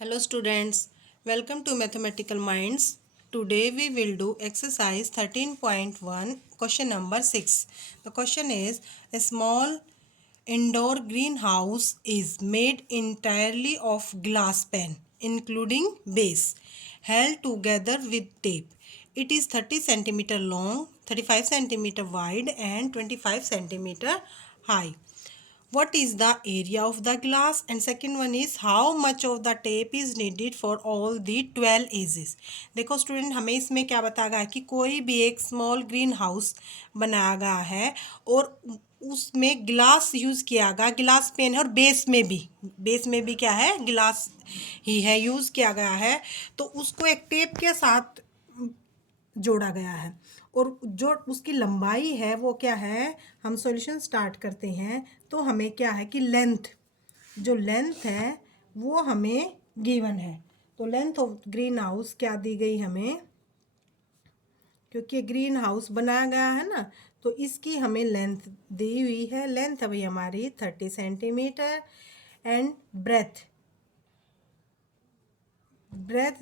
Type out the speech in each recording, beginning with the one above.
Hello students, welcome to Mathematical Minds. Today we will do exercise 13.1 question number 6. The question is a small indoor greenhouse is made entirely of glass pane including base held together with tape. It is 30 centimeter long, 35 centimeter wide and 25 centimeter high. What is the area of the glass, and second one is how much of the tape is needed for all the 12 edges. देखो student, हमें इसमें क्या बताया गया है कि कोई भी एक स्मॉल ग्रीन हाउस बनाया गया है और उसमें ग्लास यूज़ किया गया, ग्लास पेन है और बेस में भी क्या है, ग्लास ही है यूज़ किया गया है। तो उसको एक टेप के साथ जोड़ा गया है और जो उसकी लंबाई है वो क्या है, हम सॉल्यूशन स्टार्ट करते हैं तो हमें क्या है कि जो लेंथ है वो हमें गिवन है। तो लेंथ ऑफ ग्रीन हाउस क्या दी गई हमें, क्योंकि ग्रीन हाउस बनाया गया है ना, तो इसकी हमें लेंथ दी हुई है। लेंथ है भाई हमारी 30 सेंटीमीटर एंड ब्रेथ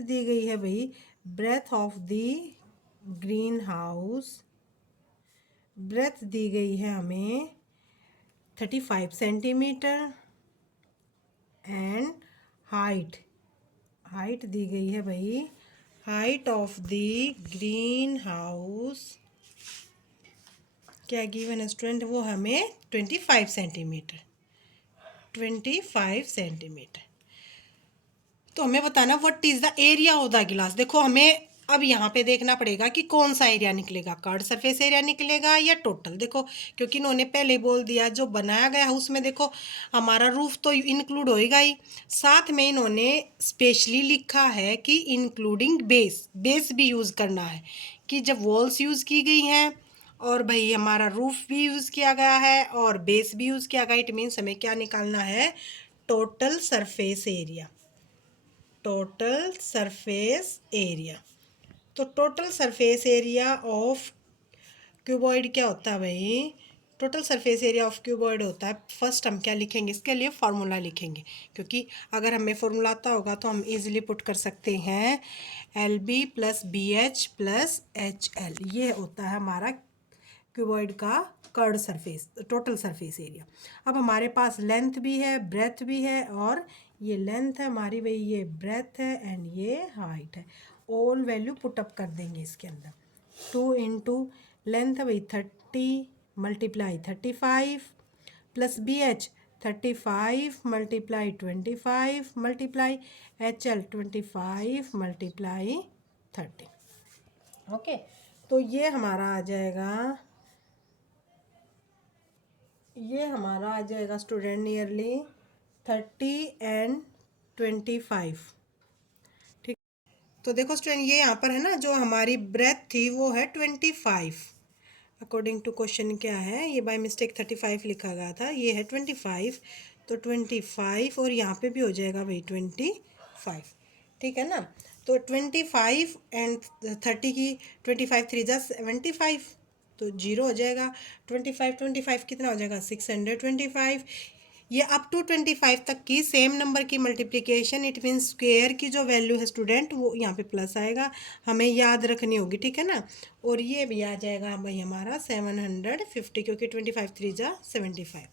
दी गई है भाई, breath of the green house, breath दी गई है हमें 35 सेंटीमीटर एंड हाइट दी गई है भाई, height of the green house क्या गिवन है स्टूडेंट, वो हमें 25 सेंटीमीटर, 25 सेंटीमीटर। तो हमें बताना what is the area of the गिलास। देखो हमें अब यहाँ पे देखना पड़ेगा कि कौन सा एरिया निकलेगा, कर्ड सरफेस एरिया निकलेगा या टोटल। देखो क्योंकि इन्होंने पहले बोल दिया जो बनाया गया है उसमें देखो हमारा रूफ तो इंक्लूड होएगा ही, साथ में इन्होंने स्पेशली लिखा है कि इंक्लूडिंग बेस भी यूज़ करना है, कि जब वॉल्स यूज़ की गई हैं और भाई हमारा रूफ भी यूज़ किया गया है और बेस भी यूज़ किया गया, इट मीन्स हमें क्या निकालना है, total surface area, total surface area. तो total surface area of cuboid क्या होता है भाई, total surface area of cuboid होता है, फर्स्ट हम क्या लिखेंगे, इसके लिए फार्मूला लिखेंगे, क्योंकि अगर हमें फार्मूला आता होगा तो हम इजीली पुट कर सकते हैं L B plus B H plus H L, ये होता है हमारा क्यूबॉइड का curved surface, total surface area. अब हमारे पास लेंथ भी है, ब्रेथ भी है, और ये लेंथ है हमारी भाई, ये ब्रेथ है एंड ये हाइट है। ऑल वैल्यू पुटअप कर देंगे इसके अंदर। 2 इंटू लेंथ है भाई 30 multiply 35 plus B H 35 multiply 25 multiply H L 25 multiply 30। Okay, तो ये हमारा आ जाएगा, ये हमारा आ जाएगा स्टूडेंट नियरली 30 एंड 25। ठीक, तो देखो स्टूडेंट ये यहाँ पर है ना, जो हमारी ब्रेथ थी वो है 25, अकॉर्डिंग टू क्वेश्चन क्या है, ये बाय मिस्टेक 35 लिखा गया था, ये है 25, तो 25 और यहाँ पे भी हो जाएगा भाई 25, ठीक है ना। तो 25 एंड 30 की 25 3 जा 75, तो जीरो हो जाएगा। 25 कितना हो जाएगा, 625। ये अप टू 25 तक की सेम नंबर की मल्टीप्लिकेशन, इट मीन स्क्वेयर की जो वैल्यू है स्टूडेंट वो यहाँ पे प्लस आएगा, हमें याद रखनी होगी, ठीक है ना। और ये भी आ जाएगा भाई हमारा 750, क्योंकि 25 3 जा 75।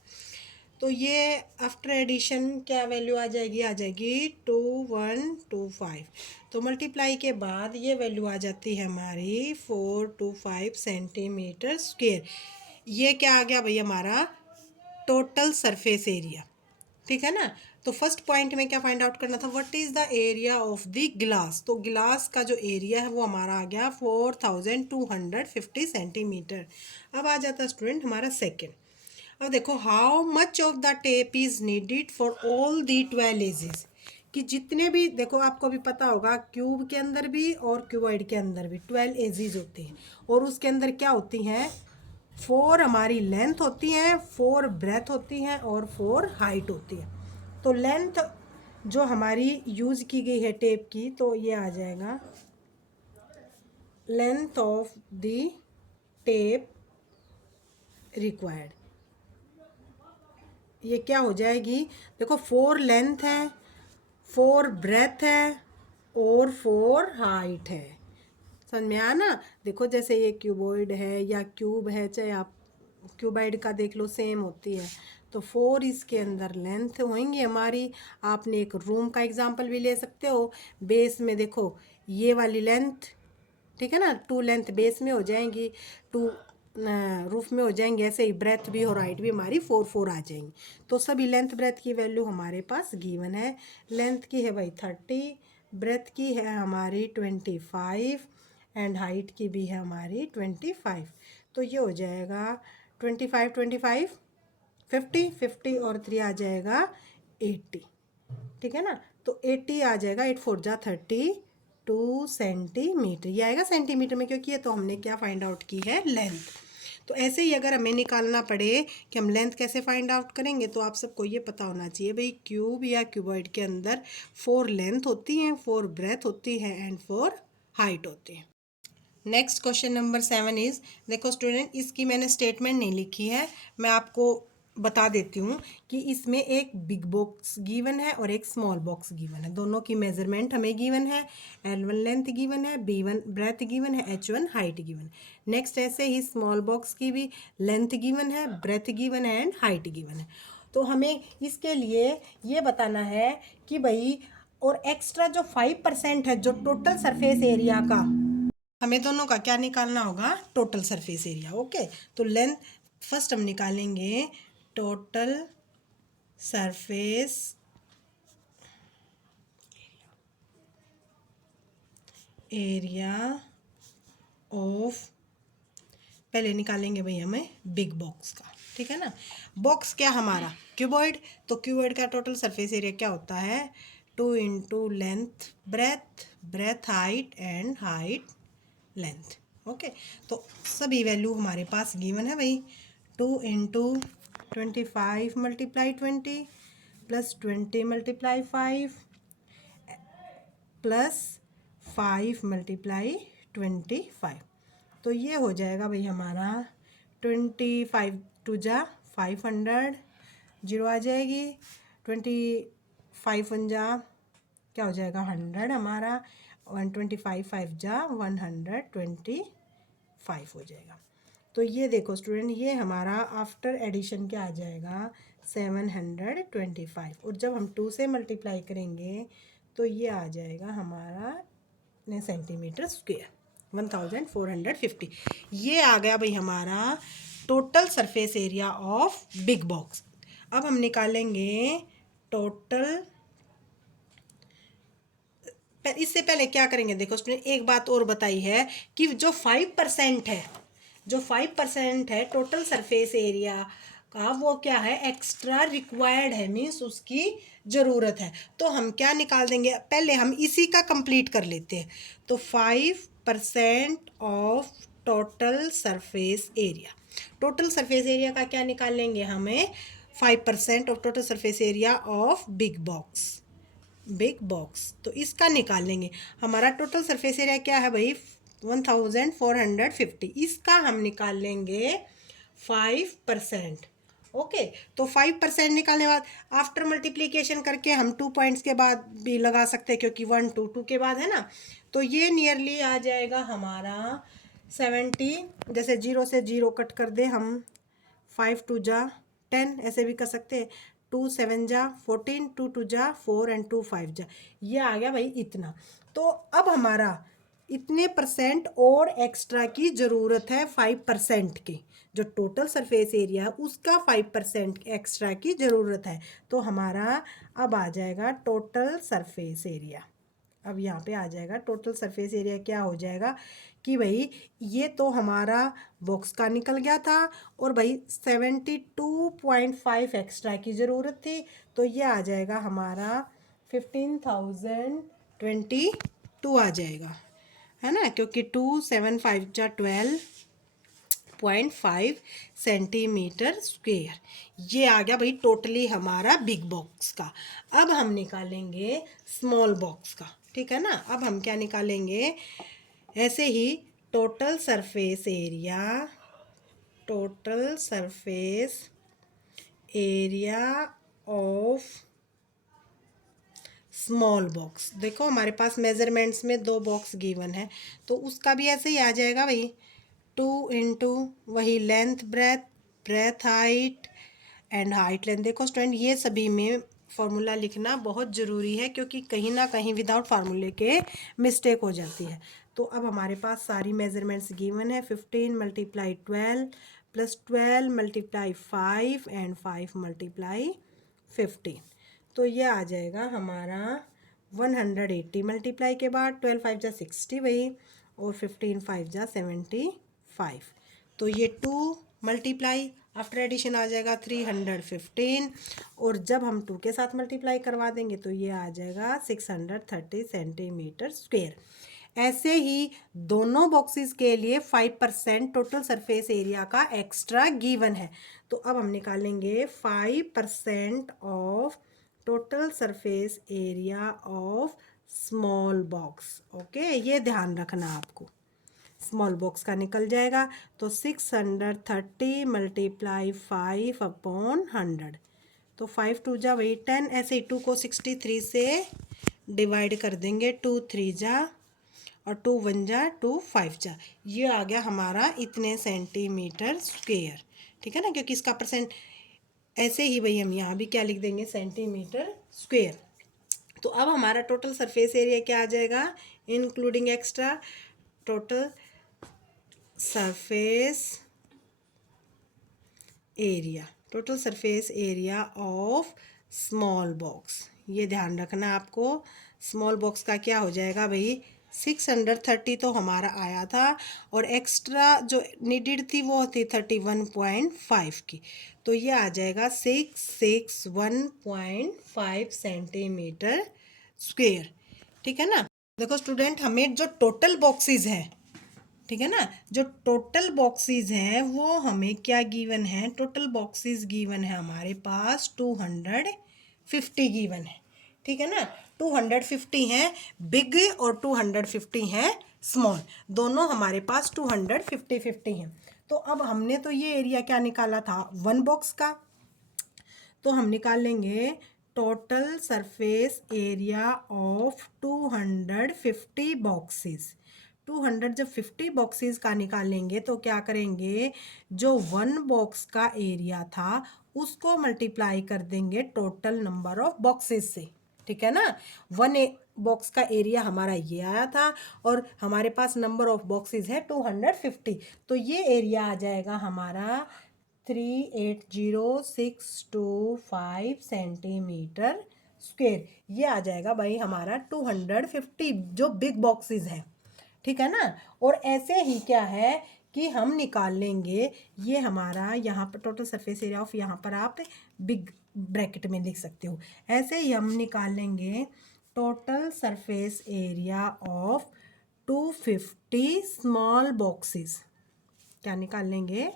तो ये आफ्टर एडिशन क्या वैल्यू आ जाएगी 2125। तो मल्टीप्लाई के बाद ये वैल्यू आ जाती है हमारी 425 सेंटीमीटर स्क्वेयर। ये क्या आ गया भाई हमारा टोटल सरफेस एरिया, ठीक है ना। तो फर्स्ट पॉइंट में क्या फाइंड आउट करना था, what is the area of the glass. तो ग्लास का जो एरिया है वो हमारा आ गया 4250 सेंटीमीटर। अब आ जाता है स्टूडेंट हमारा सेकेंड। अब देखो how much of the tape is needed for all the 12 edges, कि जितने भी, देखो आपको भी पता होगा क्यूब के अंदर भी और क्यूबॉइड के अंदर भी 12 एजेस होते हैं, और उसके अंदर क्या होती हैं, 4 हमारी लेंथ होती हैं, 4 ब्रेथ होती हैं और 4 हाइट होती है। तो लेंथ जो हमारी यूज़ की गई है टेप की, तो ये आ जाएगा length of the tape required, ये क्या हो जाएगी, देखो 4 लेंथ है, 4 ब्रेथ है और 4 हाइट है। समझ में आया ना? देखो जैसे ये क्यूबॉइड है या क्यूब है, चाहे आप क्यूबाइड का देख लो, सेम होती है। तो 4 इसके अंदर लेंथ होंगी हमारी। आपने एक रूम का एग्जांपल भी ले सकते हो। बेस में देखो ये वाली लेंथ, ठीक है ना, 2 लेंथ बेस में हो जाएंगी, 2 रूफ में हो जाएंगे। ऐसे ही ब्रेथ भी और हाइट भी हमारी 4 आ जाएंगी। तो सभी लेंथ ब्रेथ की वैल्यू हमारे पास गिवन है। लेंथ की है भाई 30, ब्रेथ की है हमारी 25 एंड हाइट की भी है हमारी 25। तो ये हो जाएगा 25 25 50 50 और 3 आ जाएगा 80, ठीक है ना। तो 80 आ जाएगा, 8 4 जा 32 सेंटीमीटर। ये आएगा सेंटीमीटर में, क्योंकि ये तो हमने क्या फाइंड आउट की है, लेंथ। तो ऐसे ही अगर हमें निकालना पड़े कि हम लेंथ कैसे फाइंड आउट करेंगे, तो आप सबको ये पता होना चाहिए भाई, क्यूब या क्यूबॉइड के अंदर 4 लेंथ होती हैं, 4 ब्रेथ होती है एंड 4 हाइट होती है। नेक्स्ट क्वेश्चन नंबर 7 इज, देखो स्टूडेंट, इसकी मैंने स्टेटमेंट नहीं लिखी है, मैं आपको बता देती हूँ कि इसमें एक बिग बॉक्स गिवन है और एक स्मॉल बॉक्स गिवन है। दोनों की मेजरमेंट हमें गिवन है। L1 लेंथ गिवन है, B1 ब्रेथ गिवन है, H1 हाइट गिवन है। नेक्स्ट ऐसे ही स्मॉल बॉक्स की भी लेंथ गिवन है, ब्रेथ गिवन है एंड हाइट गिवन है। तो हमें इसके लिए ये बताना है कि भाई, और एक्स्ट्रा जो 5% है जो टोटल सरफेस एरिया का, हमें दोनों का क्या निकालना होगा, टोटल सरफेस एरिया। ओके, तो लेंथ फर्स्ट हम निकालेंगे टोटल सरफेस एरिया ऑफ, पहले निकालेंगे भाई हमें बिग बॉक्स का, ठीक है ना। बॉक्स क्या हमारा, क्यूबॉइड। तो क्यूबॉइड का टोटल सरफेस एरिया क्या होता है, 2 into length breadth, breadth height and height length. Okay, तो सभी वैल्यू हमारे पास गिवन है भाई। 2 into 25 multiply 20 plus 20 multiply 5 plus 5 multiply 25। तो ये हो जाएगा भाई हमारा 25 टू जा 500, जीरो आ जाएगी। 25 वन जा क्या हो जाएगा 100 हमारा, 125 5 जा 125 हो जाएगा। तो ये देखो स्टूडेंट, ये हमारा आफ्टर एडिशन क्या आ जाएगा 725, और जब हम 2 से मल्टीप्लाई करेंगे तो ये आ जाएगा हमारा सेंटीमीटर स्क्वेयर, 1450। ये आ गया भाई हमारा total surface area of big box. अब हम निकालेंगे टोटल, इससे पहले क्या करेंगे, देखो स्टूडेंट एक बात और बताई है कि जो 5% है, जो 5% है टोटल सरफेस एरिया का, वो क्या है, एक्स्ट्रा रिक्वायर्ड है, मीन्स उसकी ज़रूरत है। तो हम क्या निकाल देंगे, पहले हम इसी का कंप्लीट कर लेते हैं। तो 5% of total surface area, total surface area का क्या निकालेंगे हमें, 5% of total surface area of big box, big box. तो इसका निकालेंगे। हमारा टोटल सरफेस एरिया क्या है भाई 1450, इसका हम निकाल लेंगे 5%। ओके, तो 5% निकालने बाद आफ्टर मल्टीप्लीकेशन करके हम 2 पॉइंट्स के बाद भी लगा सकते हैं, क्योंकि 1 2 2 के बाद है ना। तो ये नियरली आ जाएगा हमारा 70, जैसे 0 से 0 कट कर दे हम, 5 2 जा 10, ऐसे भी कर सकते हैं, 2 7 जा 14, 2 2 जा 4 एंड 2 5 जा, ये आ गया भाई इतना। तो अब हमारा इतने परसेंट और एक्स्ट्रा की ज़रूरत है, 5% की, जो टोटल सरफेस एरिया है उसका 5% एक्स्ट्रा की ज़रूरत है। तो हमारा अब आ जाएगा टोटल सरफेस एरिया। अब यहाँ पे आ जाएगा टोटल सरफेस एरिया, क्या हो जाएगा कि भाई ये तो हमारा बॉक्स का निकल गया था, और भाई 72.5 एक्स्ट्रा की ज़रूरत थी। तो ये आ जाएगा हमारा 15,022 आ जाएगा, है ना, क्योंकि 2 7 5 जा 12.5 सेंटीमीटर स्क्वेयर। ये आ गया भाई टोटली हमारा बिग बॉक्स का। अब हम निकालेंगे स्मॉल बॉक्स का, ठीक है ना। अब हम क्या निकालेंगे, ऐसे ही total surface area, total surface area of small box. देखो हमारे पास मेजरमेंट्स में 2 बॉक्स गिवन है, तो उसका भी ऐसे ही आ जाएगा भाई, 2 इंटू वही length breadth, breadth height and height length. देखो स्टूडेंट, ये सभी में फार्मूला लिखना बहुत ज़रूरी है, क्योंकि कहीं ना कहीं विदाउट फार्मूले के मिस्टेक हो जाती है। तो अब हमारे पास सारी मेजरमेंट्स गिवन है। 15 multiply 12 plus 12 multiply 5 and 5 multiply 15। तो ये आ जाएगा हमारा 180 मल्टीप्लाई के बाद 12 5 जा 60 वही, और 15 5 जा 75। तो ये 2 मल्टीप्लाई आफ्टर एडिशन आ जाएगा 315, और जब हम 2 के साथ मल्टीप्लाई करवा देंगे तो ये आ जाएगा 630 सेंटीमीटर स्क्वेयर। ऐसे ही दोनों बॉक्सेस के लिए 5% टोटल सरफेस एरिया का एक्स्ट्रा गिवन है। तो अब हम निकालेंगे 5% of total surface area of small box. Okay, ये ध्यान रखना आपको, स्मॉल बॉक्स का निकल जाएगा। तो 630 मल्टीप्लाई 5 अपॉन 100, तो 5 2 जा वही 10, ऐसे ही 2 को 63 से डिवाइड कर देंगे, 2 3 जा और 2 1 जा 2 5 जा, ये आ गया हमारा इतने सेंटीमीटर स्क्वेयर। ठीक है ना, क्योंकि इसका परसेंट ऐसे ही भाई हम यहाँ भी क्या लिख देंगे, सेंटीमीटर स्क्वेयर। तो अब हमारा टोटल सरफेस एरिया क्या आ जाएगा, including extra, total surface area, total surface area of small box. ये ध्यान रखना आपको, स्मॉल बॉक्स का क्या हो जाएगा भाई, 630 तो हमारा आया था, और एक्स्ट्रा जो नीडेड थी वो थी 31.5 की, तो ये आ जाएगा 661.5 सेंटीमीटर स्क्वेयर। ठीक है ना। देखो स्टूडेंट, हमें जो टोटल बॉक्सेस हैं, ठीक है ना, जो टोटल बॉक्सेस हैं वो हमें क्या गिवन है, टोटल बॉक्सेस गिवन है हमारे पास 250 गिवन है। ठीक है ना, 250 है बिग और 250 है स्मॉल, दोनों हमारे पास 250 हैं। तो अब हमने तो ये एरिया क्या निकाला था, 1 बॉक्स का, तो हम निकाल लेंगे total surface area of 250 boxes. 200 जब 50 बॉक्सेस का निकालेंगे तो क्या करेंगे, जो 1 बॉक्स का एरिया था उसको मल्टीप्लाई कर देंगे टोटल नंबर ऑफ बॉक्सेस से। ठीक है ना, 1 बॉक्स का एरिया हमारा ये आया था, और हमारे पास नंबर ऑफ बॉक्सेस है 250, तो ये एरिया आ जाएगा हमारा 380,625 सेंटीमीटर स्क्वेयर। ये आ जाएगा भाई हमारा 250 जो बिग बॉक्सेस हैं। ठीक है ना, और ऐसे ही क्या है कि हम निकाल लेंगे, ये हमारा यहाँ पर टोटल सरफेस एरिया ऑफ, यहाँ पर आप बिग ब्रैकेट में लिख सकते हो, ऐसे ही हम निकाल लेंगे total surface area of 250 small boxes. क्या निकाल लेंगे,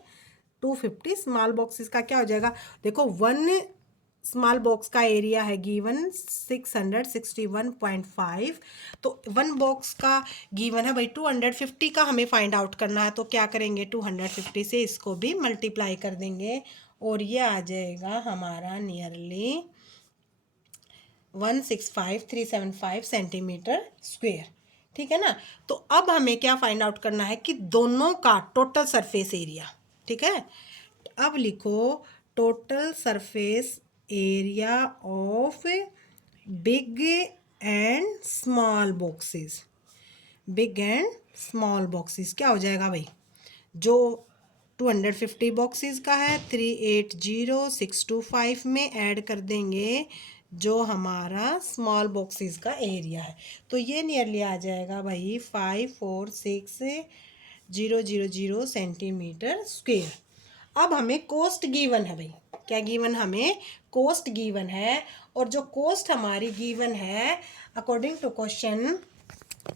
250 स्मॉल बॉक्सेस का क्या हो जाएगा, देखो 1 स्मॉल बॉक्स का एरिया है गिवन 661.5, तो 1 बॉक्स का गिवन है भाई 250 का हमें फाइंड आउट करना है, तो क्या करेंगे 250 से इसको भी मल्टीप्लाई कर देंगे, और ये आ जाएगा हमारा नियरली 165,375 सेंटीमीटर स्क्वेयर। ठीक है ना, तो अब हमें क्या फाइंड आउट करना है कि दोनों का टोटल सरफेस एरिया। ठीक है, अब लिखो total surface area of big and small boxes. Big and small boxes क्या हो जाएगा भाई, जो 250 बॉक्सेस का है 380,625 में ऐड कर देंगे जो हमारा स्मॉल बॉक्सेस का एरिया है, तो ये नियरली आ जाएगा भाई 546,000 सेंटीमीटर स्क्वेयर। अब हमें कोस्ट गिवन है भाई, क्या गिवन, हमें कोस्ट गिवन है, और जो कोस्ट हमारी गिवन है अकॉर्डिंग टू क्वेश्चन,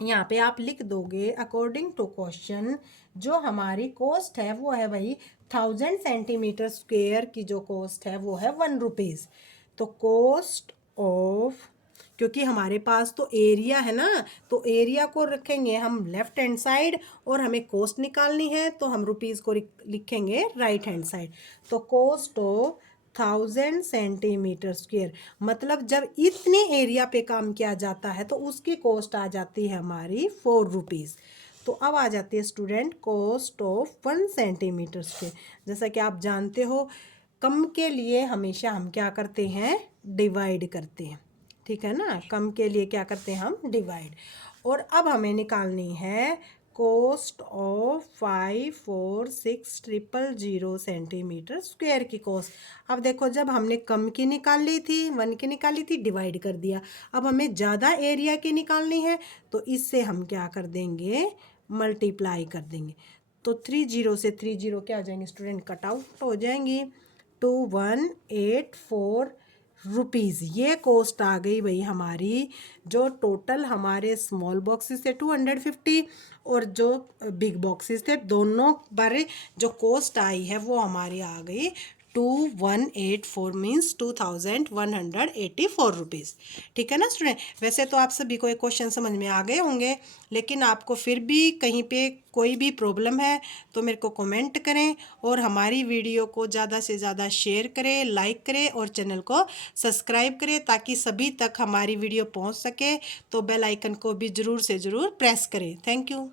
यहाँ पे आप लिख दोगे अकॉर्डिंग टू क्वेश्चन, जो हमारी कोस्ट है वो है भाई 1000 सेंटीमीटर स्क्वेयर की जो कोस्ट है वो है 1 रुपीज़। तो कोस्ट ऑफ, क्योंकि हमारे पास तो एरिया है ना, तो एरिया को रखेंगे हम लेफ्ट हैंड साइड, और हमें कोस्ट निकालनी है तो हम रुपीज़ को लिखेंगे राइट हैंड साइड। तो कोस्ट ऑफ 1000 सेंटीमीटर स्क्वायर। मतलब जब इतने एरिया पे काम किया जाता है तो उसकी कॉस्ट आ जाती है हमारी 4 रुपीज़। तो अब आ जाती है student cost of 1 centimetre square. जैसा कि आप जानते हो कम के लिए हमेशा हम क्या करते हैं, डिवाइड करते हैं, ठीक है ना। कम के लिए क्या करते हैं हम, डिवाइड। और अब हमें निकालनी है कॉस्ट ऑफ 54600 सेंटीमीटर स्क्वायर की कॉस्ट। अब देखो जब हमने कम की निकाल ली थी, 1 की निकाली थी, डिवाइड कर दिया। अब हमें ज़्यादा एरिया की निकालनी है तो इससे हम क्या कर देंगे, मल्टीप्लाई कर देंगे। तो 30 से 30 क्या हो जाएंगे स्टूडेंट, कट आउट हो जाएंगी। 2184 रुपीज़ ये कॉस्ट आ गई भाई हमारी। जो टोटल हमारे स्मॉल बॉक्सेस थे 250 और जो बिग बॉक्सेस थे दोनों बारे जो कॉस्ट आई है वो हमारी आ गई 2184 मीन्स 2184 रुपीज़। ठीक है ना स्टूडेंट। वैसे तो आप सभी को ये क्वेश्चन समझ में आ गए होंगे, लेकिन आपको फिर भी कहीं पे कोई भी प्रॉब्लम है तो मेरे को कमेंट करें और हमारी वीडियो को ज़्यादा से ज़्यादा शेयर करें, लाइक करें और चैनल को सब्सक्राइब करें ताकि सभी तक हमारी वीडियो पहुंच सके। तो बेल आइकन को भी ज़रूर से ज़रूर प्रेस करें। Thank you.